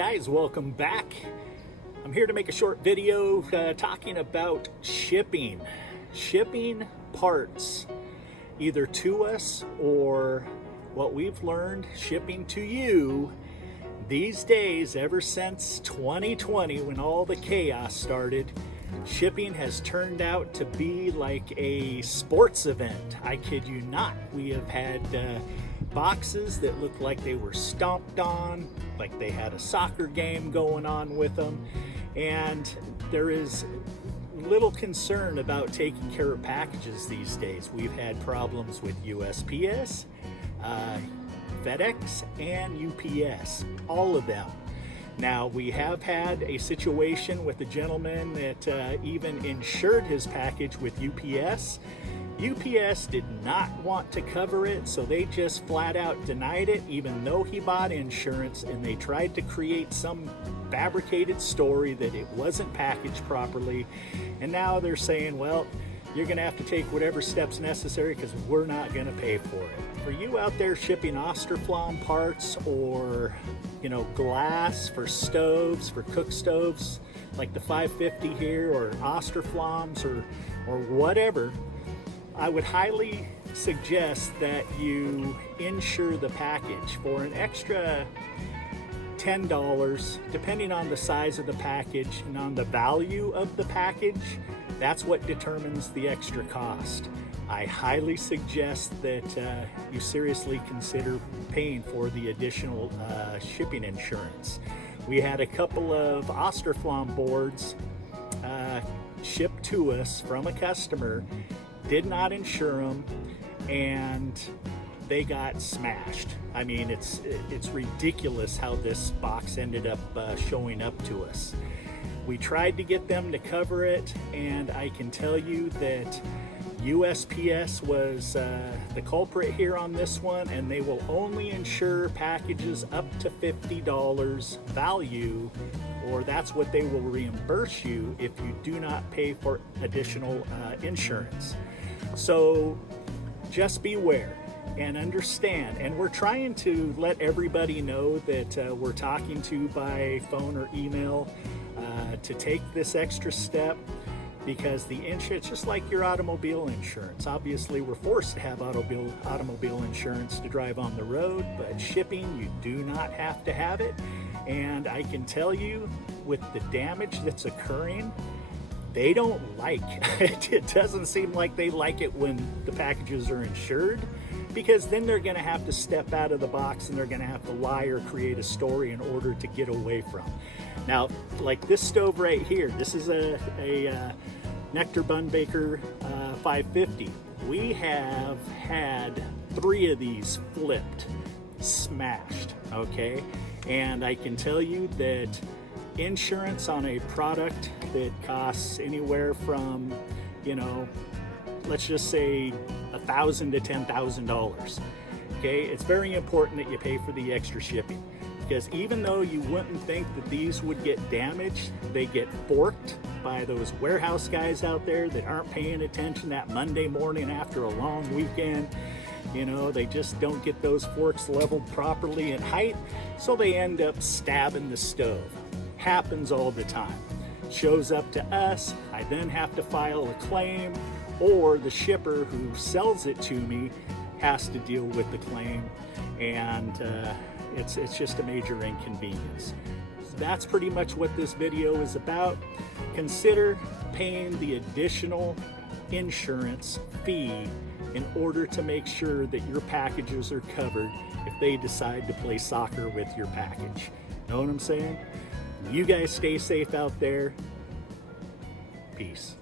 guys, welcome back. I'm here to make a short video talking about shipping parts either to us or what we've learned shipping to you these days. Ever since 2020 when all the chaos started, shipping has turned out to be like a sports event. I kid you not. We have had boxes that looked like they were stomped on, like they had a soccer game going on with them, and there is little concern about taking care of packages these days. We've had problems with USPS, FedEx, and UPS, all of them. Now, we have had a situation with a gentleman that even insured his package with UPS. UPS did not want to cover it, so they just flat out denied it, even though he bought insurance, and they tried to create some fabricated story that it wasn't packaged properly. And now they're saying, well, you're going to have to take whatever steps necessary because we're not going to pay for it. For you out there shipping Austroflamm parts or, glass for stoves, for cook stoves, like the 550 here, or Austroflamms or whatever, I would highly suggest that you insure the package for an extra $10, depending on the size of the package and on the value of the package. That's what determines the extra cost. I highly suggest that you seriously consider paying for the additional shipping insurance. We had a couple of Austroflamm boards shipped to us from a customer, did not insure them, and they got smashed. I mean, it's ridiculous how this box ended up showing up to us. We tried to get them to cover it, and I can tell you that USPS was the culprit here on this one, and they will only insure packages up to $50 value, or that's what they will reimburse you if you do not pay for additional insurance. So just beware and understand, and we're trying to let everybody know that we're talking to by phone or email to take this extra step, because the insurance, just like your automobile insurance, obviously we're forced to have automobile insurance to drive on the road, but shipping, you do not have to have it. And I can tell you, with the damage that's occurring, they don't like it. It doesn't seem like they like it when the packages are insured, because then they're going to have to step out of the box and they're going to have to lie or create a story in order to get away from. Now, like this stove right here, this is a Nectar Bun Baker 550. We have had 3 of these flipped, smashed, okay? And I can tell you that insurance on a product that costs anywhere from, let's just say $1,000 to $10,000. Okay, it's very important that you pay for the extra shipping, because even though you wouldn't think that these would get damaged, they get forked by those warehouse guys out there that aren't paying attention that Monday morning after a long weekend. They just don't get those forks leveled properly in height, so they end up stabbing the stove. Happens all the time. Shows up to us, I then have to file a claim, or the shipper who sells it to me has to deal with the claim, and it's just a major inconvenience. So that's pretty much what this video is about. Consider paying the additional insurance fee in order to make sure that your packages are covered if they decide to play soccer with your package. Know what I'm saying? You guys stay safe out there. Peace.